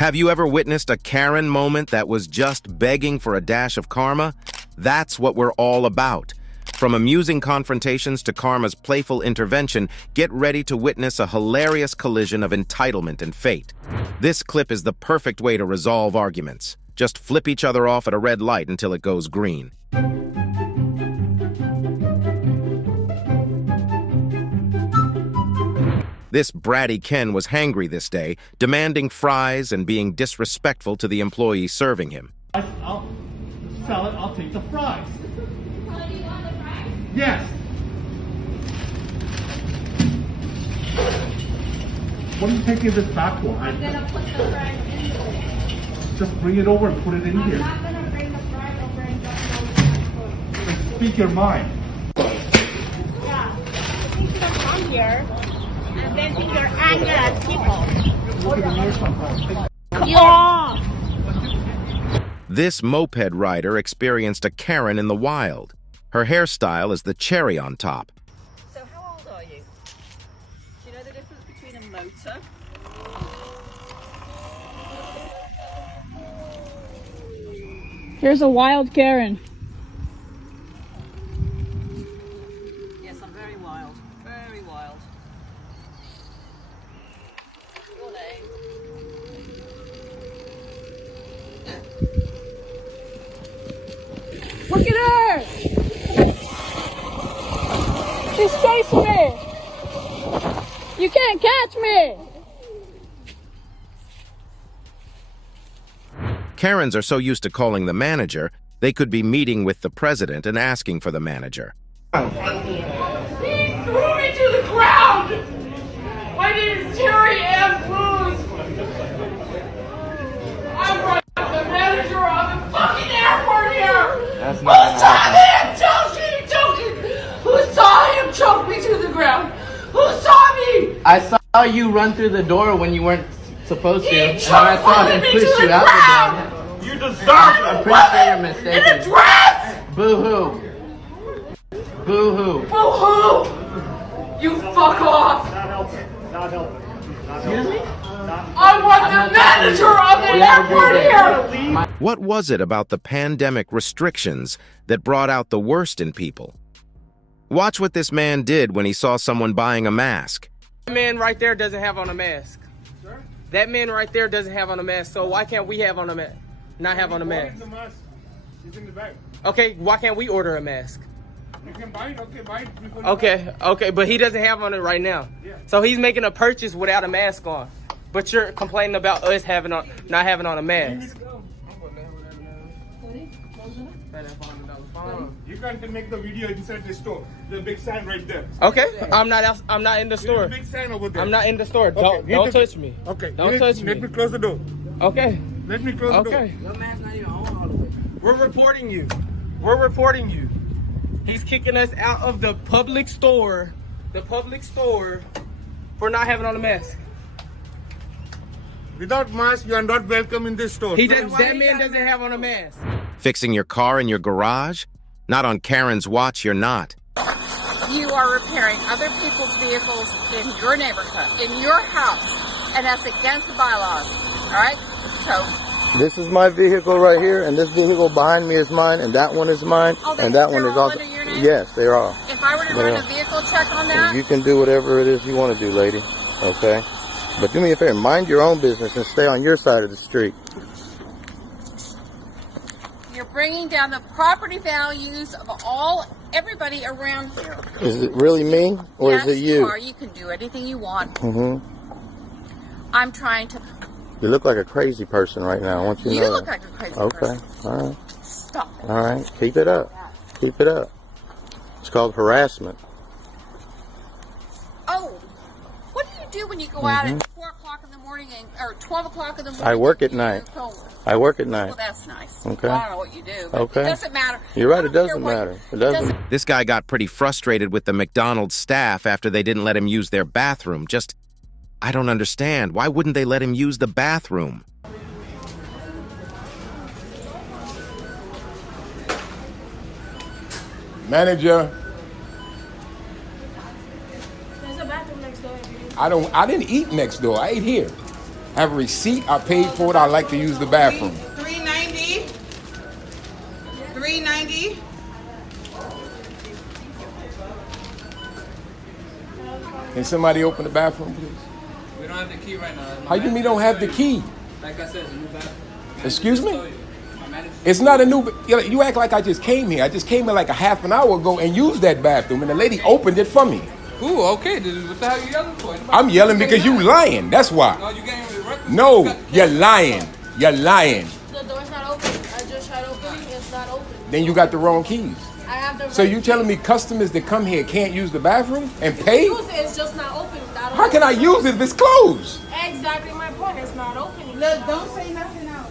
Have you ever witnessed a Karen moment that was just begging for a dash of karma? That's what we're all about. From amusing confrontations to karma's playful intervention, get ready to witness a hilarious collision of entitlement and fate. This clip is the perfect way to resolve arguments. Just flip each other off at a red light until it goes green. This bratty Ken was hangry this day, demanding fries and being disrespectful to the employee serving him. I'll sell it, I'll take the fries. Oh, do you want the fries? Yes. What are you taking this back for? I'm gonna put the fries in there. Just bring it over and put it in I'm here. not gonna bring the fries over and just And speak your mind. Yeah. These are from here, and then these are angry at people. Look at the near sometimes. Come on! This moped rider experienced a Karen in the wild. Her hairstyle is the cherry on top. So how old are you? Do you know the difference between a motor? Here's a wild Karen. Yes, I'm very wild. Very wild. Your name? Look at her! She's chasing me! You can't catch me! Karens are so used to calling the manager, they could be meeting with the president and asking for the manager. He threw me to the ground! My name is Terry M. Booz! I'm the manager of the fucking airport here! That's not Who saw him choking? Who saw him choke me to the ground? Who saw me? I saw you run through the door when you weren't supposed to, He and then I saw him me push to you the out ground! the door. You deserve I'm pretty sure you're In a mistaken. dress! Boo-hoo. Boo-hoo. Boo-hoo! You fuck off! Not helping. Excuse me? I want the manager of the airport here! What was it about the pandemic restrictions that brought out the worst in people? Watch what this man did when he saw someone buying a mask. That man right there doesn't have on a mask. Sir? That man right there doesn't have on a mask, so why can't we have on a mask? Not have on a mask. The mask. It's in the bag. Okay, why can't we order a mask? You can buy it. Okay, buy it. Before Okay, but he doesn't have on it right now. Yeah. So he's making a purchase without a mask on. But you're complaining about us not having on a mask. You can't make the video inside the store. The big sign right there. Okay, I'm not in the store. There's a big sign over there. I'm not in the store. Okay, Don't touch me. Okay. Don't touch me. Let me close the door. Okay. Let me close the door. Okay. We're reporting you. We're reporting you. He's kicking us out of the public store. The public store for not having on a mask. Without mask, you are not welcome in this store. That man doesn't have on a mask. Fixing your car in your garage? Not on Karen's watch, you're not. You are repairing other people's vehicles in your neighborhood, in your house, and that's against the bylaws. All right? So This is my vehicle right here, and this vehicle behind me is mine, and that one is mine, and that one is all also. under your name? Yes, they are all. if I were to run a vehicle check on that, You can do whatever it is you want to do, lady. Okay? But do me a favor, mind your own business and stay on your side of the street. you're bringing down the property values of everybody around here. Is it really me, or Yes, is it you? are. You can do anything you want. Mm-hmm. I'm trying to. You look like a crazy person right now. I want you to You know look that. like a crazy Okay, person. all right. Stop it. All right, keep it up. Keep it up. It's called harassment. Oh, what do you do when you go out at 4 o'clock in the morning or 12 o'clock in the morning? I work at and night. you go home? I work at night. Well, that's nice. Okay. Well, I don't know what you do. But Okay. It doesn't matter. You're right, I it don't care doesn't what- matter. It doesn't. This guy got pretty frustrated with the McDonald's staff after they didn't let him use their bathroom. I don't understand. Why wouldn't they let him use the bathroom? Manager, There's a bathroom next door. I didn't eat next door. I ate here. I have a receipt. I paid for it. I like to use the bathroom. $3.90. $3.90. Can somebody open the bathroom, please? We don't have the key right now. How you mean don't have the key? Like I said, it's a new bathroom. Excuse me? It's not a new. You act like I just came here. I just came here like a half an hour ago and used that bathroom, and the lady opened it for me. Ooh, okay. What the hell are you yelling for? I'm yelling because you lying. That's why. No, you getting really reckless. No, you're lying. You're lying. The door's not open. I just tried opening. It's not open. Then you got the wrong keys. I have the. So you telling me customers that come here can't use the bathroom and pay? Use it. It's just not open. How can I use it if it's closed? Exactly my point. It's not opening. Look, don't say nothing else.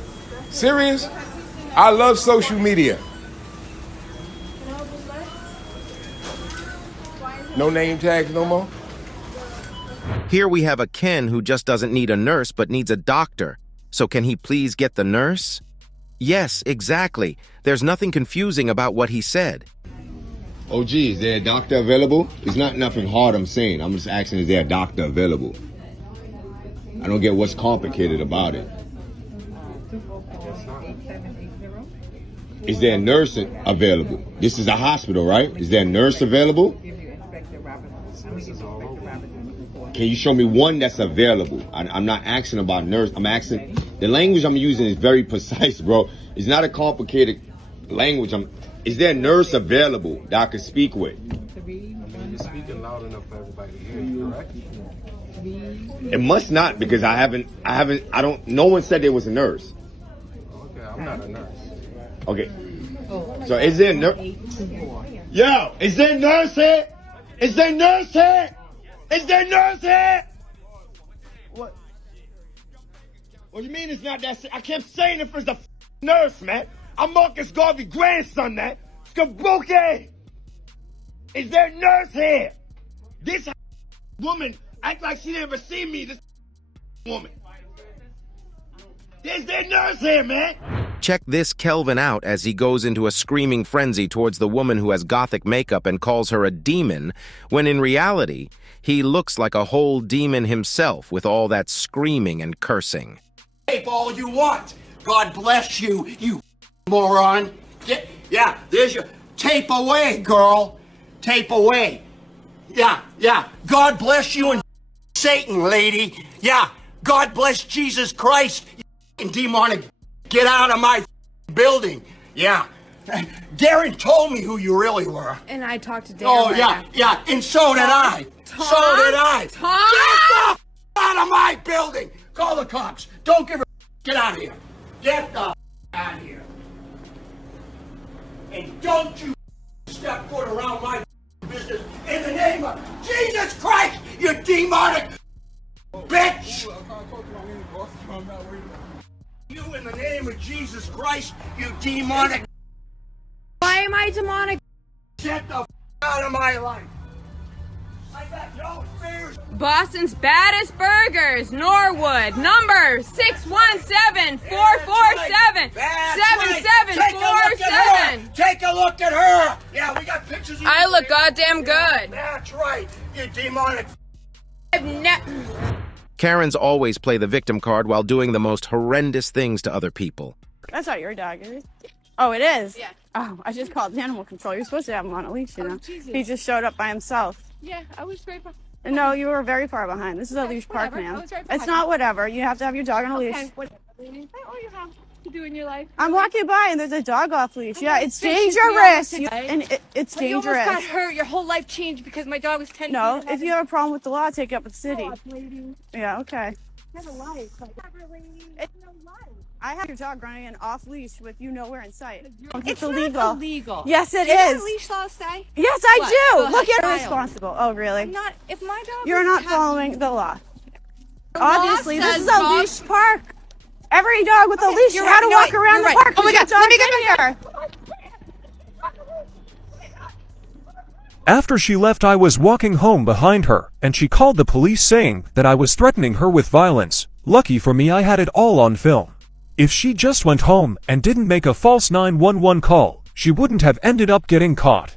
Serious? I love social media. No name tags no more? Here we have a Ken who just doesn't need a nurse but needs a doctor. So can he please get the nurse? Yes, exactly. There's nothing confusing about what he said. Oh, gee, is there a doctor available? It's not nothing hard I'm saying. I'm just asking, is there a doctor available? I don't get what's complicated about it. Is there a nurse available? This is a hospital, right? Is there a nurse available? Can you show me one that's available? I'm not asking about nurse. I'm asking, the language I'm using is very precise, bro. It's not a complicated language. Is there a nurse available that I can speak with? You're speaking loud enough for everybody to hear you, correct? It must not, because no one said there was a nurse. Okay, I'm not a nurse. Okay. So is there a nurse? Yo, is there a nurse here? Is there a nurse here? Is there a nurse here? What? What do you mean it's not that? I kept saying if it's a nurse, man. I'm Marcus Garvey's grandson, man. Skabuki! Is there a nurse here? This woman act like she never seen me, this woman. Is there a nurse here, man? Check this Kelvin out as he goes into a screaming frenzy towards the woman who has gothic makeup and calls her a demon, when in reality, he looks like a whole demon himself with all that screaming and cursing. Tape all you want. God bless you, you moron. Yeah, there's your... Tape away, girl. Tape away. Yeah. God bless you and Satan, lady. Yeah, God bless Jesus Christ, you demonic. Get out of my building. Yeah. Darren told me who you really were. And I talked to Darren. Oh, yeah. And so did I. Tom? So did I. Tom? Get the out of my building. Call the cops. Don't give a get out of here. Get the out of here. And don't you step foot around my business in the name of Jesus Christ, you demonic bitch. You in the name of Jesus Christ, you demonic. Why am I demonic? Get the out of my life. I got no fears. Boston's baddest burgers, Norwood, number 617-447-7747. Take a look at her. Yeah, we got pictures of you. I look goddamn good. That's right, you demonic. Karens always play the victim card while doing the most horrendous things to other people. That's not your dog, is it? Oh, it is? Yeah. Oh, I just called animal control. You're supposed to have him on a leash, you know. Jesus. He just showed up by himself. Yeah, I was very far. No, you were very far behind. This is a leash park, whatever. I man. was right It's behind not you. whatever. You have to have your dog on a leash. Okay, whatever. All you have to do in your life. I'm walking by and there's a dog off leash. Yeah, it's Thank you for dangerous. your honesty. And it's But you almost dangerous. got hurt. Your whole life changed because my dog was 10 No, feet if you have a problem with the law, take it up with the city. Oh, lady. Yeah, okay. Have a life. I have your dog running in off leash with you nowhere in sight. It's illegal. not illegal. Yes, it Do you know is. what leash laws say? Yes, I What? do. Go Look ahead, at file. responsible. Oh, really? I'm not. If my dog. You're was not attacked- following the law. The law Obviously, this says is a dogs- leash park. Every dog with a leash you're had right, to you're walk right, around you're the right. park. Oh my because God, let me dogs get in back here. After she left, I was walking home behind her, and she called the police saying that I was threatening her with violence. Lucky for me, I had it all on film. If she just went home and didn't make a false 911 call, she wouldn't have ended up getting caught.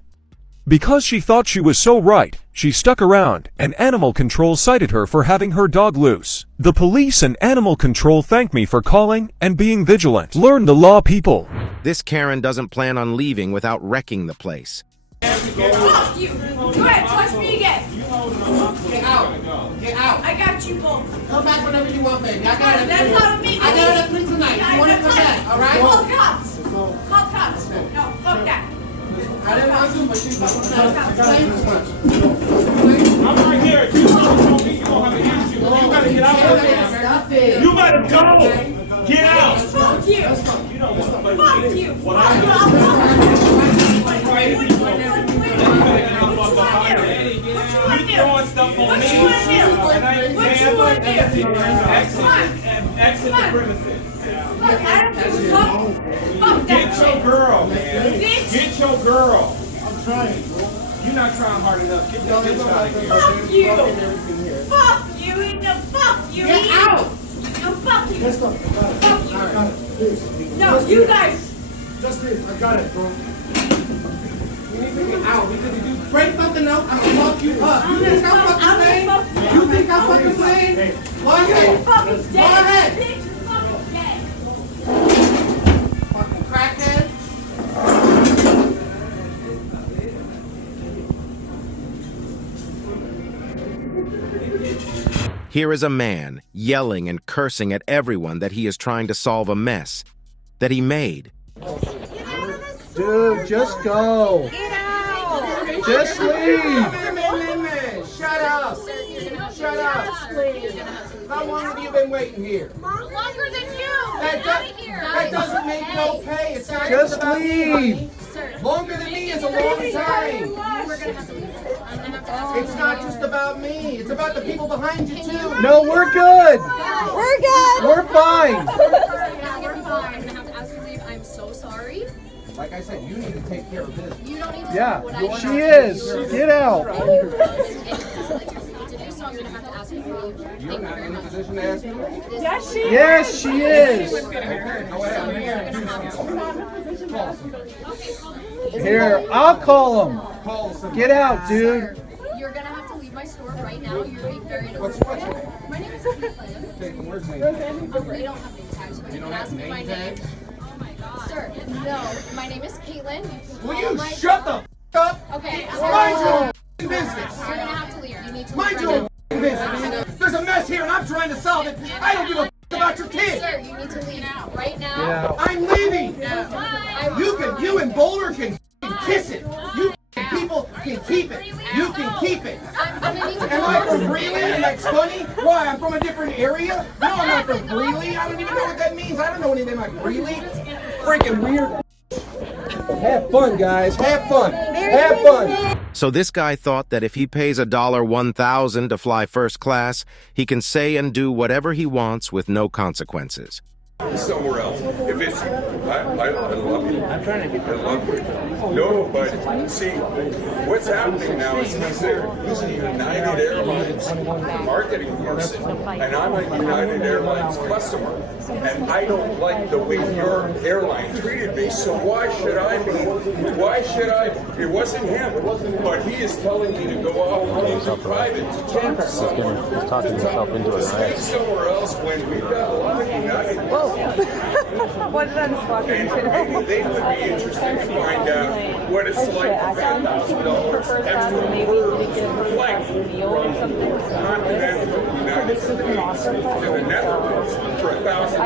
Because she thought she was so right, she stuck around, and animal control cited her for having her dog loose. The police and animal control thanked me for calling and being vigilant. Learn the law, people. This Karen doesn't plan on leaving without wrecking the place. Fuck you! Go ahead, touch me again! Get out! Get out! I got you both! Come back whenever you want, baby. I got it. That's not me! I got it at 3 tonight. You want to come back, alright? Call cops! Call cops! No, fuck that! I didn't want to, but she's fucking I'm right here. You don't me. You don't have an issue. You gotta get out of here. You better go. Get out. Fuck you! You don't want to play Fuck with me. you! What I do? What you throwing stuff on me. What you want to do? Exit the premises. Fuck that Get your shit. girl, man. Bitch. Get your girl. I'm trying, bro. You're not trying hard enough. Get that bitch out of here. Fuck you! Fuck you and the fuck you! Get out! No, fuck you! Let's go. Fuck you! No, you guys! Justin, I got it, bro. You need to get out. Because if you break something else, I'm gonna fuck you up. You think I'm fucking playing? You think I'm fucking playing? Go ahead. Fucking Go ahead. Bitch, you're fucking dead! Fucking crackhead. Here is a man yelling and cursing at everyone that he is trying to solve a mess that he made. Dude, just go. Get out! Just leave. Shut up. Shut up. How long have you been waiting here? Longer than you! That doesn't make no pay. It's not Just about leave. money. Longer than me is a long time. It's not just about me. It's about the people behind you too. No, we're good. We're good. We're fine. We're fine. I'm gonna have to ask you to leave. I'm so sorry. Like I said, you need to take care of business. You don't need to Yeah, tell me what I she is. Get out. to do, so I'm gonna have to ask you to leave. You're not in a position to ask me. Yes, she Yes, she is. Here, I'll call him. Get out, dude. You're gonna have to leave my store right now. You're being very What's your name? My name is Caitlin. Caitlin, where's my They don't have name tags, but you can ask me my name. Sir, no, my name is Caitlin. Will you shut the f up? Okay, Mind your own business. You're gonna have to leave. You need to Mind leave your right own business. There's a mess here and I'm trying to solve it. I don't give a f about your now. kid. Sir, you need to leave right now. Get out. I'm leaving. No. You and Boulder can kiss it. You people can keep it. You can keep it. I'm gonna need to Am I from Greeley? And that's funny? Why? I'm from a different area? No, I'm not from Greeley. I don't even know what that means. I don't know anything about Greeley. Freaking weird. Have fun, guys. Have fun. Have fun. So this guy thought that if he pays $1,000 to fly first class, he can say and do whatever he wants with no consequences. Somewhere else. If it's, I love you. I'm trying to get I love you. No, but see, what's happening now is he's a United Airlines marketing person, and I'm a United Airlines customer, and I don't like the way your airline treated me. So why should I be? Why should I? It wasn't him, but he is telling me to go off into private to talk to someone. He's talking himself into it. Stay somewhere else when we've got a lot of United. What did I just walk And maybe they would be interested to find out what it's like to pay $1,000 extra per flight from continental United States to the Netherlands for $1,000 to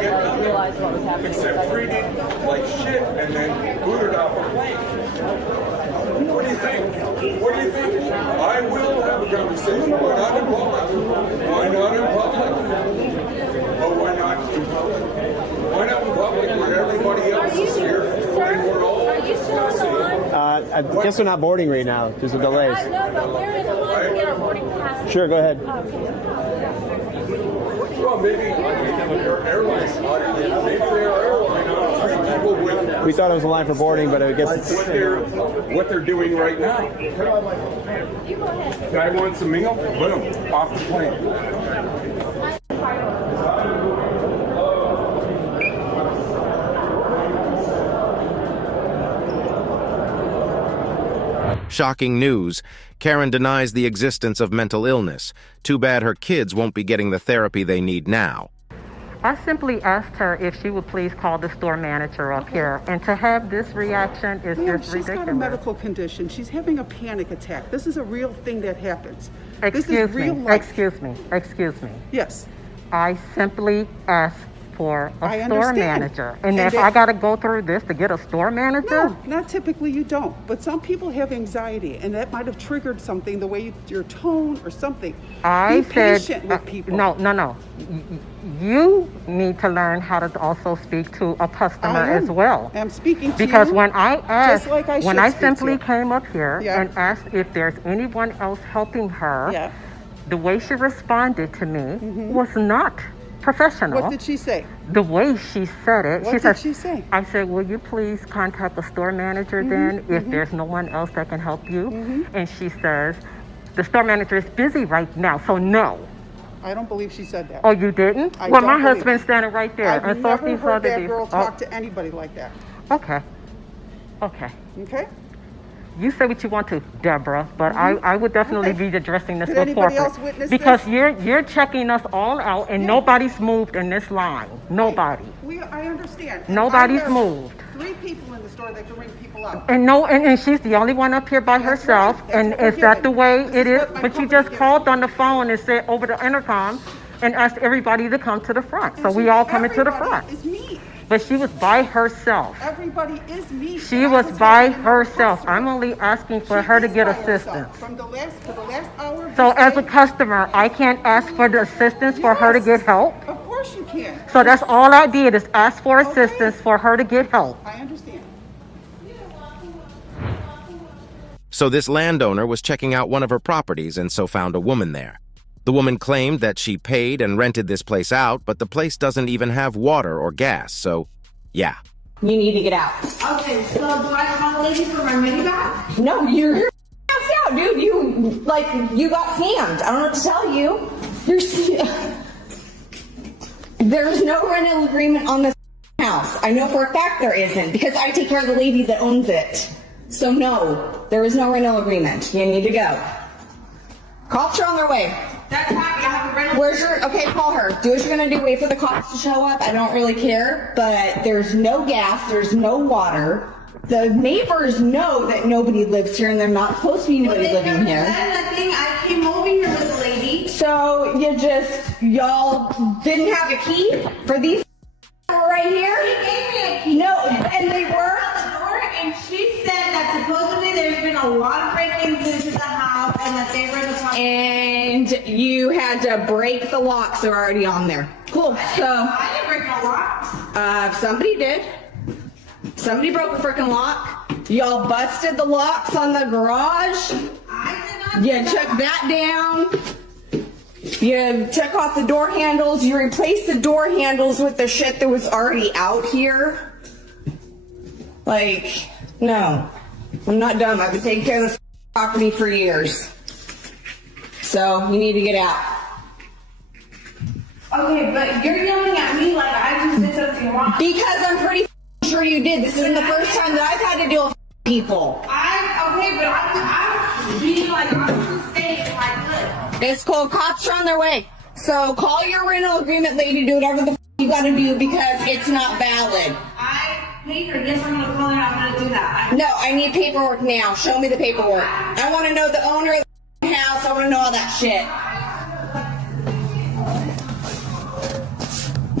get nothing except treated like shit and then booted off a plane. What do you think? What do you think? I will have a conversation. Why not in public? Why not in public? Oh, why not in public? Why not in public where everybody else is here and we're all I guess we're not boarding right now. There's a delay. No, but we're in the line to get our boarding pass. Sure, go ahead. Well, maybe their airline, maybe their airline treat people with We thought it was a line for boarding, but I guess it's... what they're doing right now. Guy wants a meal, boom, off the plane. Shocking news. Karen denies the existence of mental illness. Too bad her kids won't be getting the therapy they need now. I simply asked her if she would please call the store manager up here, and to have this reaction is just ridiculous. She's got a medical condition. She's having a panic attack. This is a real thing that happens. Excuse me. Yes. I simply asked for a store manager. And if I got to go through this to get a store manager? No, not typically you don't. But some people have anxiety, and that might have triggered something, the way your tone or something. Be patient with people. No. You need to learn how to also speak to a customer as well. I'm speaking to because you. when I asked, like I when I simply came up here and asked if there's anyone else helping her, the way she responded to me was not professional. What did she say? The way she said it. What did she say? I said, will you please contact the store manager then if there's no one else that can help you? And she says, the store manager is busy right now, so no. I don't believe she said that. Oh, you didn't? Well, my husband's standing right there. I've never heard that girl talk to anybody like that. Okay. Okay? You say what you want to, Deborah, but I would definitely be addressing this with anybody corporate. else witness because this? you're checking us all out, and nobody's moved in this line. Nobody. I understand. Nobody's moved. 3 people in the store that can ring people out. And she's the only one up here by herself. And is that the way it is? But you just called on the phone and said over the intercom and asked everybody to come to the front. So we all coming to the front. It's me. But she was by herself. Everybody is me. She was by herself. I'm only asking for her to get assistance. For the last hour. So as a customer, I can't ask for the assistance for her to get help? Of course you can. So that's all I did is ask for assistance for her to get help. I understand. So this landowner was checking out one of her properties and so found a woman there. The woman claimed that she paid and rented this place out, but the place doesn't even have water or gas, so yeah. You need to get out. Okay, so do I call the lady for my money back? No, you're out, dude. You got scammed. I don't know what to tell you. There's no rental agreement on this house. I know for a fact there isn't because I take care of the lady that owns it. So no, there is no rental agreement. You need to go. Cops are on their way. That's happy. I have a rental. Okay, call her. Do what you're gonna do. Wait for the cops to show up. I don't really care, but there's no gas. There's no water. The neighbors know that nobody lives here and they're not supposed to be anybody living here. I came over here with the lady. So y'all didn't have a key for these right here? She gave me a key. No, and they were? And she said that supposedly there's been a lot of break-ins into the house and that they were the problem. And you had to break the locks that are already on there. Cool. I didn't break no locks. Somebody did. Somebody broke a freaking lock. Y'all busted the locks on the garage. You took that down. You took off the door handles. You replaced the door handles with the shit that was already out here. No. I'm not dumb. I've been taking care of this property for years. So, you need to get out. Okay, but you're yelling at me like I just did something wrong. Because I'm pretty sure you did. This isn't the first time that I've had to deal with people. I'm being like, I'm just saying like this. It's cool. Cops are on their way. So, call your rental agreement lady, do whatever the you gotta do because it's not valid. I paid her. Yes, I'm gonna call her. I'm gonna do that. No, I need paperwork now. Show me the paperwork. I want to know the owner of the house. I want to know all that shit.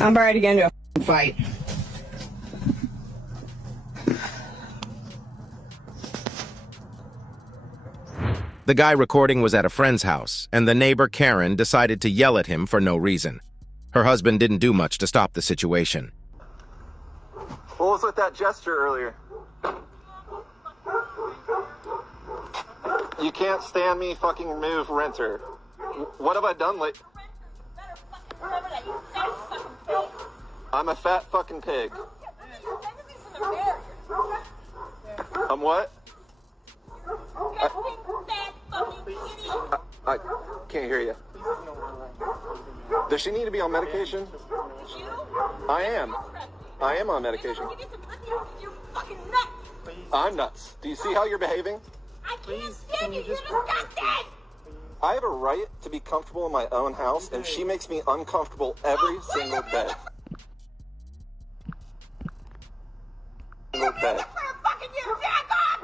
I'm ready to get into a fight. The guy recording was at a friend's house, and the neighbor, Karen, decided to yell at him for no reason. Her husband didn't do much to stop the situation. What was with that gesture earlier? You can't stand me, fucking move, renter. What have I done lately? I'm a fat fucking pig. I'm what? I can't hear you. Does she need to be on medication? I am. I am on medication. I'm nuts. Do you see how you're behaving? I can't stand you. You're disgusting. I have a right to be comfortable in my own house, and she makes me uncomfortable every single day. You've been here for a fucking year, back off!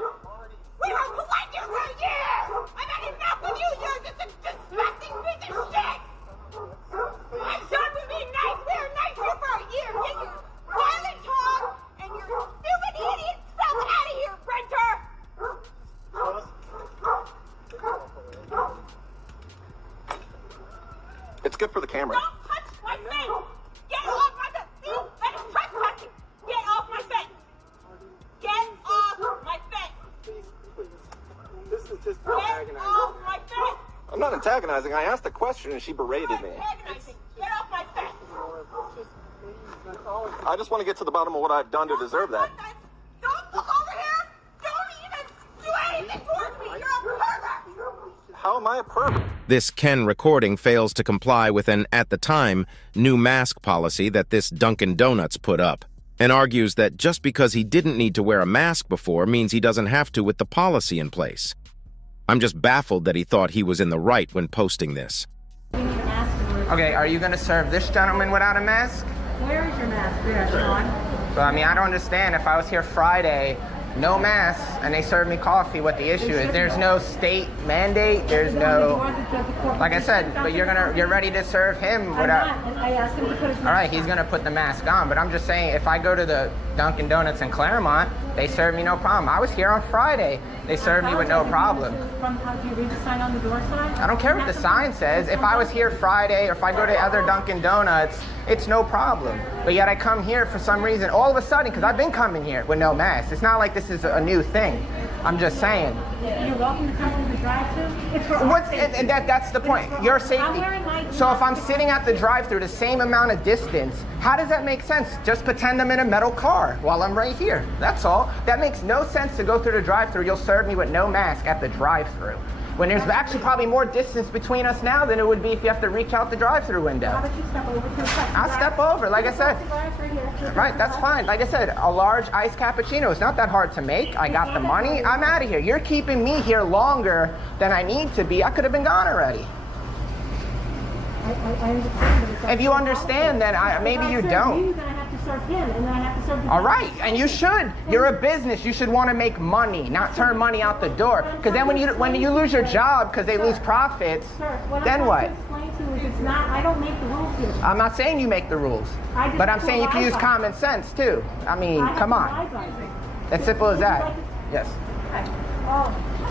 We were collecting for a year! I've had enough of you, you're just a disgusting piece of shit! I'm done with being nice, we were nice here for a year! Get your violent talk and your stupid idiot self out of here, Brenter! It's good for the camera. Don't touch my face! Get off my face! See? That is trespassing! Get off my face! Get off my face! This is just Get off my face! I'm not antagonizing. I asked a question and she berated me. Antagonizing! Get off my face! I just want to get to the bottom of what I've done to deserve that. Don't look over here! Don't even do anything towards me! You're a pervert! How am I a pervert? This Ken recording fails to comply with an, at the time, new mask policy that this Dunkin' Donuts put up, and argues that just because he didn't need to wear a mask before means he doesn't have to with the policy in place. I'm just baffled that he thought he was in the right when posting this. Okay, are you going to serve this gentleman without a mask? Where is your mask there, Sean? Well, I mean, I don't understand. If I was here Friday, no masks, and they served me coffee, what the issue is. There's no state mandate. There's no, like I said, but you're ready to serve him without. I asked him to put his mask All right, he's gonna put the mask on, but I'm just saying, if I go to the Dunkin' Donuts in Claremont, they serve me no problem. I was here on Friday. They served me with no problem. Do you read the sign on the door sign? I don't care what the sign says. If I was here Friday, or if I go to other Dunkin' Donuts, it's no problem. But yet I come here for some reason, all of a sudden, because I've been coming here with no mask. It's not like this is a new thing. I'm just saying. You're welcome to come to the drive-thru. It's for our safety. And that's the point. Your safety. So if I'm sitting at the drive-thru the same amount of distance, how does that make sense? Just pretend I'm in a metal car while I'm right here. That's all. That makes no sense to go through the drive-thru. You'll serve me with no mask at the drive-thru. When there's actually probably more distance between us now than it would be if you have to reach out the drive-thru window. How about you step over to the side? I'll step over, like I said. Right, that's fine. Like I said, a large iced cappuccino. It's not that hard to make. I got the money. I'm out of here. You're keeping me here longer than I need to be. I could have been gone already. I understand. If you understand, then maybe you don't. Then I have to serve him, and then I have to serve the All right, and you should. You're a business. You should want to make money, not turn money out the door. Because then when you lose your job because they lose profits, then what? It's not. I don't make the rules here. I'm not saying you make the rules, but I'm saying you can use common sense too. I mean, come on. As simple as that. Yes.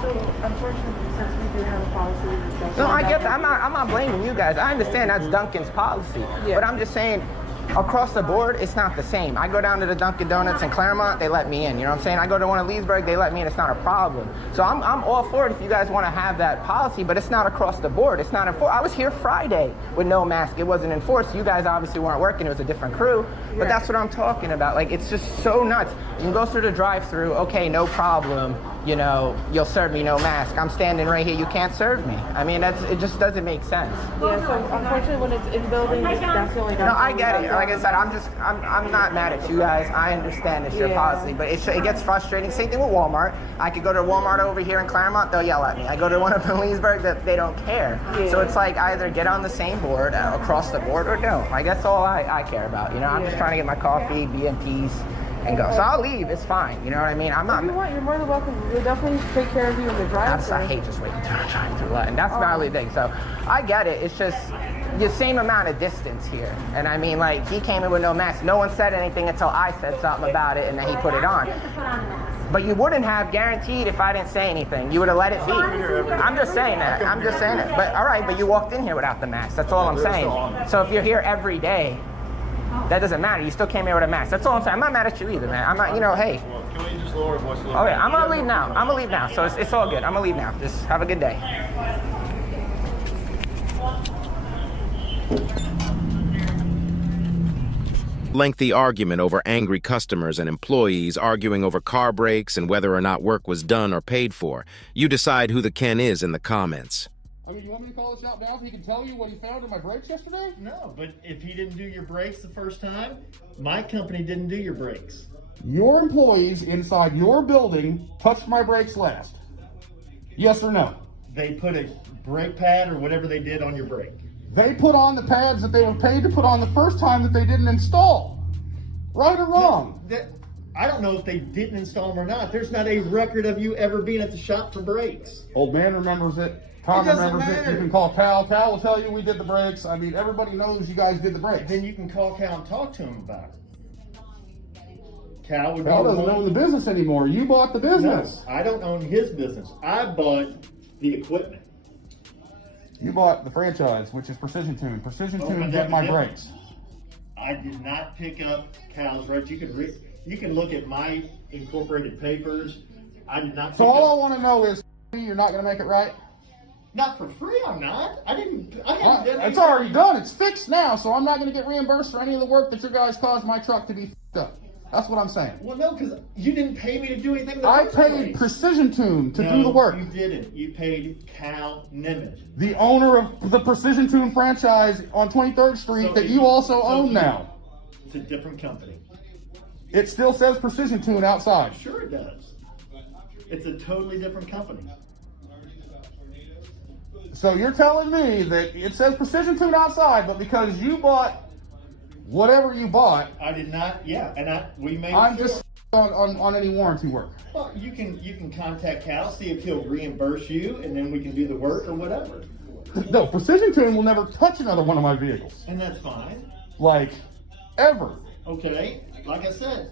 So unfortunately, since we do have a policy. No, I get that. I'm not blaming you guys. I understand that's Dunkin's policy, but I'm just saying, across the board, it's not the same. I go down to the Dunkin' Donuts in Claremont, they let me in. You know what I'm saying? I go to one in Leesburg, they let me in. It's not a problem. So I'm all for it if you guys want to have that policy, but it's not across the board. It's not enforced. I was here Friday with no mask. It wasn't enforced. You guys obviously weren't working. It was a different crew. But that's what I'm talking about. Like, it's just so nuts. You can go through the drive-thru, okay, no problem. You know, you'll serve me no mask. I'm standing right here. You can't serve me. I mean, it just doesn't make sense. Yeah, so unfortunately, when it's in buildings, that's the only. No, I get it. Like I said, I'm not mad at you guys. I understand it's your policy, but it gets frustrating. Same thing with Walmart. I could go to Walmart over here in Claremont, they'll yell at me. I go to one up in Leesburg, that they don't care. So it's like either get on the same board across the board or don't. Like that's all I care about. You know, I'm just trying to get my coffee, be in peace, and go. So I'll leave. It's fine. You know what I mean? I'm not. If you want, you're more than welcome. We'll definitely take care of you in the drive-thru. I hate just waiting to drive-thru, and that's my only thing. So I get it. It's just the same amount of distance here. And I mean, like, he came in with no mask. No one said anything until I said something about it, and then he put it on. But you wouldn't have guaranteed if I didn't say anything. You would have let it be. I'm just saying that. I'm just saying it. But all right, but you walked in here without the mask. That's all I'm saying. So if you're here every day, that doesn't matter. You still came here with a mask. That's all I'm saying. I'm not mad at you either, man. I'm not, you know, hey. Can we just lower voice a little Okay, I'm gonna leave now. I'm gonna leave now. So it's all good. I'm gonna leave now. Just have a good day. Lengthy argument over angry customers and employees arguing over car brakes and whether or not work was done or paid for. You decide who the Ken is in the comments. I mean, you want me to call this out now so he can tell you what he found in my brakes yesterday? No, but if he didn't do your brakes the first time, my company didn't do your brakes. Your employees inside your building touched my brakes last. Yes or no? They put a brake pad or whatever they did on your brake. They put on the pads that they were paid to put on the first time that they didn't install. Right or wrong? I don't know if they didn't install them or not. There's not a record of you ever being at the shop for brakes. Old man remembers it. Tom remembers it. You can call Cal. Cal will tell you we did the brakes. I mean, everybody knows you guys did the brakes. Then you can call Cal and talk to him about it. Cal doesn't own the business anymore. You bought the business. No, I don't own his business. I bought the equipment. You bought the franchise, which is Precision Tune. Precision Tune did my brakes. I did not pick up Cal's rights. You can look at my incorporated papers. I did not. So all I want to know is you're not going to make it right. Not for free, I'm not. I haven't done anything. It's already done. It's fixed now, so I'm not going to get reimbursed for any of the work that you guys caused my truck to be f***ed up. That's what I'm saying. Well, no, because you didn't pay me to do anything. I paid Precision Tune to do the work. You didn't. You paid Cal Nimitz, the owner of the Precision Tune franchise on 23rd Street that you also own now. It's a different company. It still says Precision Tune outside. Sure it does. It's a totally different company. So you're telling me that it says Precision Tune outside, but because you bought whatever you bought, I did not. Yeah, and we made. I'm just on any warranty work. Well, you can contact Cal, see if he'll reimburse you, and then we can do the work or whatever. No, Precision Tune will never touch another one of my vehicles. And that's fine. Like, ever. Okay, like I said,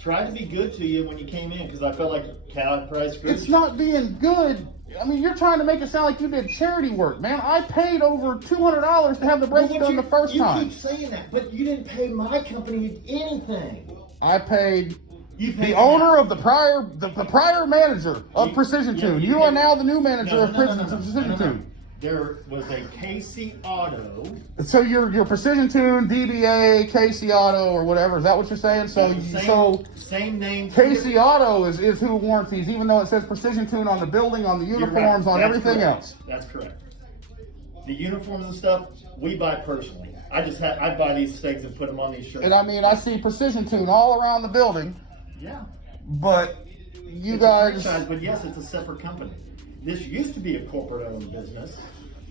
try to be good to you when you came in, because I felt like Cal had priced good. It's not being good. I mean, you're trying to make it sound like you did charity work, man. I paid over $200 to have the brakes done the first time. You keep saying that, but you didn't pay my company anything. I paid the owner of the prior manager of Precision Tune. You are now the new manager of Precision Tune. There was a KC Auto. So your Precision Tune, DBA, KC Auto, or whatever. Is that what you're saying? Same name. KC Auto is who warranties, even though it says Precision Tune on the building, on the uniforms, on everything else. That's correct. The uniforms and stuff we buy personally. I buy these things and put them on these shirts. And I mean, I see Precision Tune all around the building. Yeah. But it's guys. A franchise, but yes, it's a separate company. This used to be a corporate-owned business.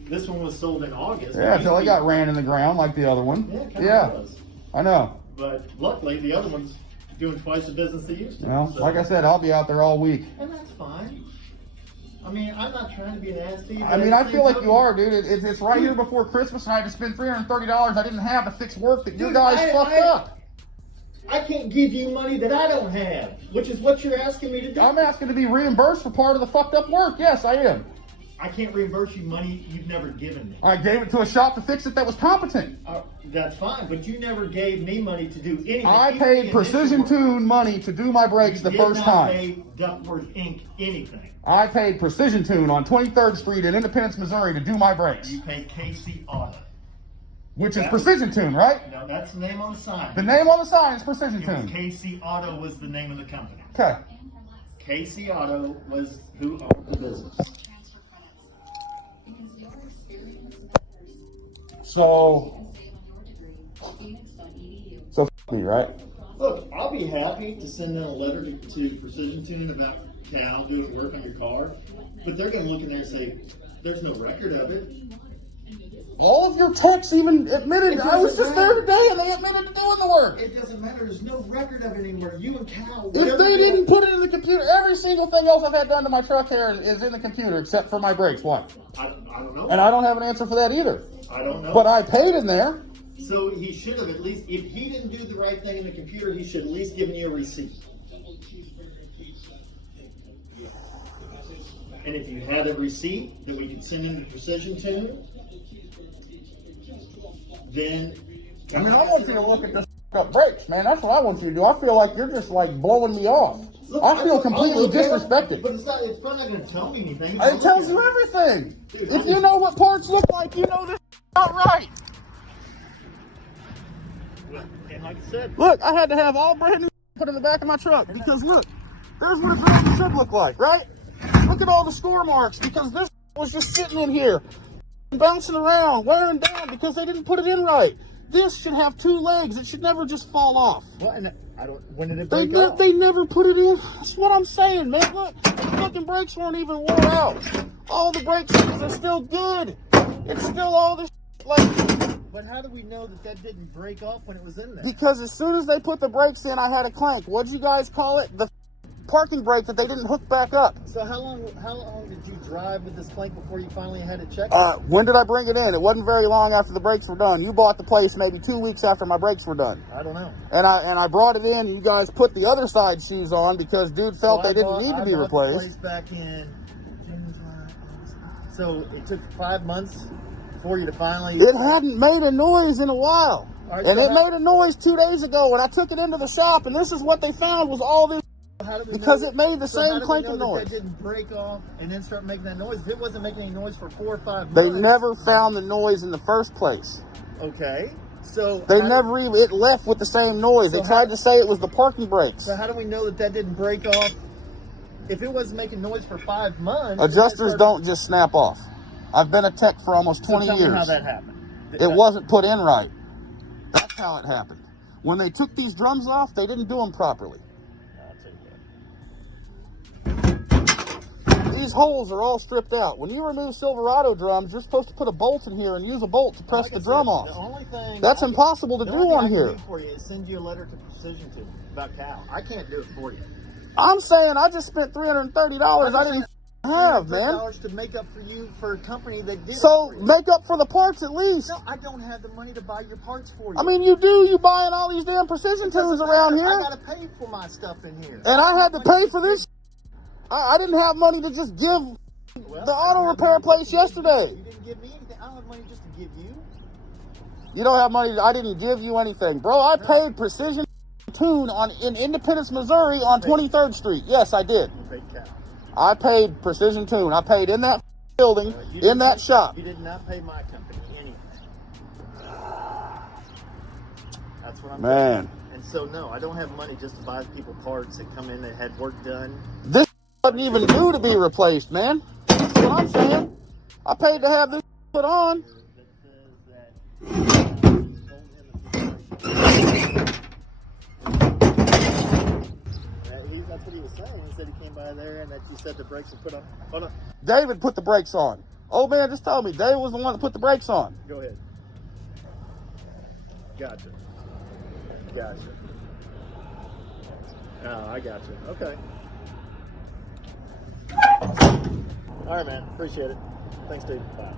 This one was sold in August. Yeah, until it got ran in the ground like the other one. Yeah, it kind of was. I know. But luckily, the other one's doing twice the business they used to. Well, like I said, I'll be out there all week. And that's fine. I mean, I'm not trying to be an ass to you. I mean, I feel like you are, dude. It's right here before Christmas, and I had to spend $330 I didn't have to fix work that you guys fucked up. I can't give you money that I don't have, which is what you're asking me to do. I'm asking to be reimbursed for part of the fucked up work. Yes, I am. I can't reimburse you money you've never given me. I gave it to a shop to fix it that was competent. That's fine, but you never gave me money to do anything. I paid Precision Tune money to do my brakes the first time. You did not pay Duckworth Inc. anything. I paid Precision Tune on 23rd Street in Independence, Missouri to do my brakes. You paid KC Auto. Which is Precision Tune, right? No, that's the name on the sign. The name on the sign is Precision Tune. KC Auto was the name of the company. Okay. KC Auto was who owned the business. So f me, right? Look, I'll be happy to send in a letter to Precision Tune about Cal doing work on your car, but they're going to look in there and say, there's no record of it. All of your techs even admitted, I was just there today and they admitted to doing the work. It doesn't matter. There's no record of it anywhere. You and Cal. If they didn't put it in the computer, every single thing else I've had done to my truck here is in the computer except for my brakes. Why? I don't know. And I don't have an answer for that either. I don't know. But I paid in there. So he should have at least, if he didn't do the right thing in the computer, he should at least given you a receipt. And if you had a receipt that we could send into Precision Tune, then... I mean, I want you to look at this up brakes, man. That's what I want you to do. I feel like you're just like blowing me off. Look, I feel completely disrespected. But it's probably not going to tell me anything. It tells you everything. Dude, if you know what parts look like, you know this not right. And like I said, look, I had to have all brand new put in the back of my truck because look, there's what it really should look like, right? Look at all the score marks because this was just sitting in here, bouncing around, wearing down because they didn't put it in right. This should have 2 legs. It should never just fall off. What? And I don't. When did it break off? They never put it in. That's what I'm saying, man. Look, the fucking brakes weren't even wore out. All the brake systems are still good. It's still all this like. But how do we know that didn't break off when it was in there? Because as soon as they put the brakes in, I had a clank. What'd you guys call it? The parking brake that they didn't hook back up. So how long did you drive with this clank before you finally had it checked? When did I bring it in? It wasn't very long after the brakes were done. You bought the place maybe 2 weeks after my brakes were done. I don't know. And I brought it in. You guys put the other side shoes on because dude felt they didn't need to be replaced. The place back in June, July, August. So it took 5 months for you to finally. It hadn't made a noise in a while, right, and so it made a noise 2 days ago. And I took it into the shop, and this is what they found was all this. Because it made the same clanking noise. That didn't break off and then start making that noise. If it wasn't making any noise for 4 or 5 months. They never found the noise in the first place. Okay, so they never even. It left with the same noise. So they tried to say it was the parking brakes. So how do we know that didn't break off? If it wasn't making noise for 5 months. Adjusters don't just snap off. I've been a tech for almost 20 years. Tell me how that happened. It wasn't put in right. That's how it happened. When they took these drums off, they didn't do them properly. These holes are all stripped out. When you remove Silverado drums, you're supposed to put a bolt in here and use a bolt to press the drum off. The only thing that's impossible to do on here. The only thing I can do for you is send you a letter to Precision Tune about Cal. I can't do it for you. I'm saying I just spent $330 I didn't have, man. To make up for you for a company that did. So make up for the parts at least. No, I don't have the money to buy your parts for you. I mean, you do. You buying all these damn Precision Tunes around here. I gotta pay for my stuff in here. And I had to pay for this. I didn't have money to just give the auto repair place yesterday. You didn't give me anything. I don't have money just to give you. You don't have money. I didn't give you anything, bro. I paid Precision Tune in Independence, Missouri on 23rd Street. Yes, I did. You paid Cal. I paid Precision Tune. I paid in that building, in that shop. You did not pay my company anything. That's what I'm saying. And so, no, I don't have money just to buy people parts that come in that had work done. This wasn't even due to be replaced, man. That's what I'm saying. I paid to have this put on. That's what he was saying. He said he came by there and that you said the brakes were put on. Hold on. David put the brakes on. Old man just told me David was the one that put the brakes on. Go ahead. Gotcha. Oh, I gotcha. Okay. All right, man. Appreciate it. Thanks, dude. Bye.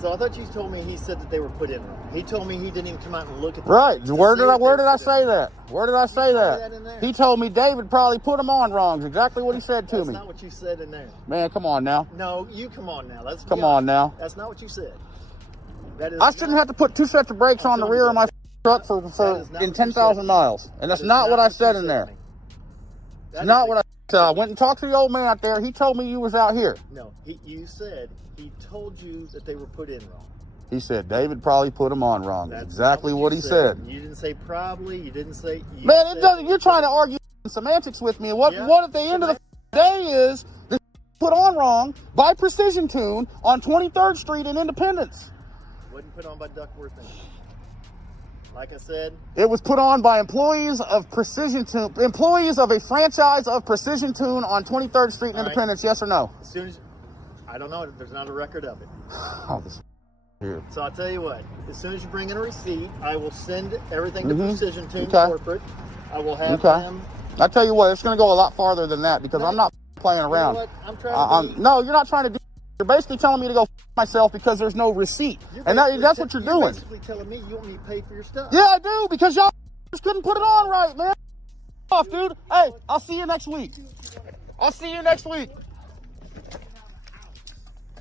So I thought you told me he said that they were put in wrong. He told me he didn't even come out and look at them. Right. Where did I say that? Where did I say that? He told me David probably put them on wrong. Exactly what he said to me. That's not what you said in there. Man, come on now. No, you come on now. Come on now. That's not what you said. That is I shouldn't have to put 2 sets of brakes on the rear of my truck for in 10,000 miles. And that's not what I said in there. It's not what I said. I went and talked to the old man out there. He told me you was out here. No, you said he told you that they were put in wrong. He said David probably put them on wrong. That's exactly what he said. You didn't say probably. You didn't say. Man, it doesn't. You're trying to argue semantics with me. And what at the end of the day is this put on wrong by Precision Tune on 23rd Street in Independence. Wasn't put on by Duckworth. Like I said, it was put on by employees of Precision Tune, employees of a franchise of Precision Tune on 23rd Street in Independence. Yes or no? As soon as I don't know, there's not a record of it. Oh, this here. So I'll tell you what. As soon as you bring in a receipt, I will send everything to Precision Tune corporate. I will have them. I tell you what, it's going to go a lot farther than that because I'm not playing around. You know what? I'm trying to no, you're not trying to do. You're basically telling me to go myself because there's no receipt, and that's what you're doing. You're basically telling me you want me to pay for your stuff. Yeah, I do because y'all just couldn't put it on right, man. Off, dude. Hey, I'll see you next week.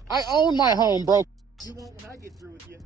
I own my home, bro. You won't when I get through with you.